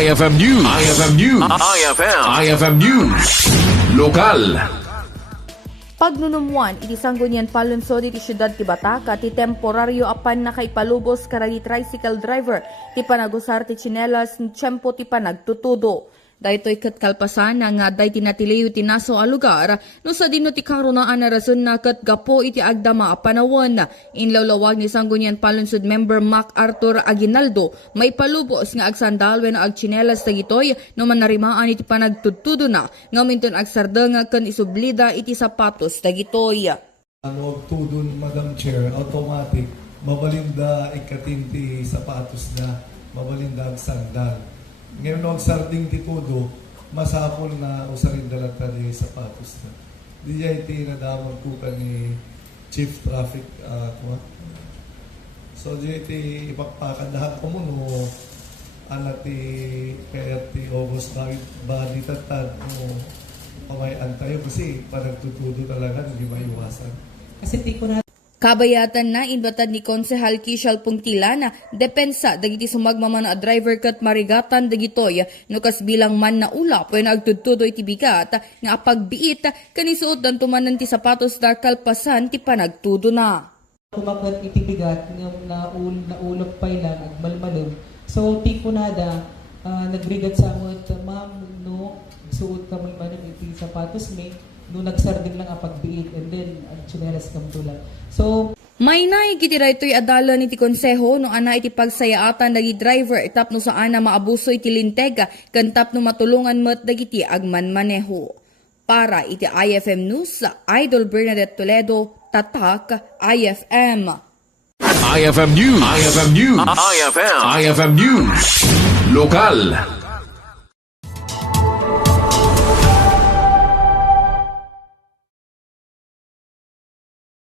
IFM News. IFM News. IFM News. Lokal. Pagnunumuan, iti Sanggunian palunsod iti syudad ti Bataca, ti temporaryo apan nakaipalubos karagi tricycle driver, ti panagusar ti tsinelas, tiyempo ti panagtutudo. Daytoy ket kalpasan nga day tinatiliw ti naso a lugar, no sa dino ti karunaan na rason na ket gapo iti agdama a panawon. Inlawlawag ni Sanggunian palunsod member Mac Arthur Aguinaldo, may palubos nga agsandal wenno agtsinelas dagitoy no manarimaan iti panagtutudo na, ngaminton agsardeng ken isublida iti sapatos dagitoy. Ano tudon, Madam Chair, automatic, mabalinda ikatinti sapatos na, mabalinda ang sandal. Ngayon ang sarding titudo, masapol na usarin dalata ni sapatos na. Di niya iti nadamag ko ka ni Chief Traffic So di iti ipagpakandahan ko mo no anak ti kaya ti August ba di tatad mo pamayan tayo kasi panagtutudo talaga hindi maiwasan. Kasi di ko na Kabayatan na inbatad ni Konsehal Kishal Puntila na depensa dagiti sumagmaman a driver ket marigatan dagitoy no kas bilang man na ulap wenno agtudtudo iti bigat nga pagbiit kanisuot dan tumanan ti sapatos da kalpasan ti panagtudo na. tumagat iti bigat nga naulog pa lang agmalmalog. So ti ko nada nagrigat sa mo ma'am no suot ka man iti sapatos me no nagsardin lang ang pagbiit and then ang tsinelas kam tulang. So may naikitira ito'y adala ni ti konseho no ana iti pagsayaatan dagi driver tapno saan na maabuso iti lintega kan tapno matulungan met dagiti agmanmaneho. Para iti IFM News, Idol Bernadette Toledo, Tatak, IFM. IFM News. IFM News. IFM News. Lokal.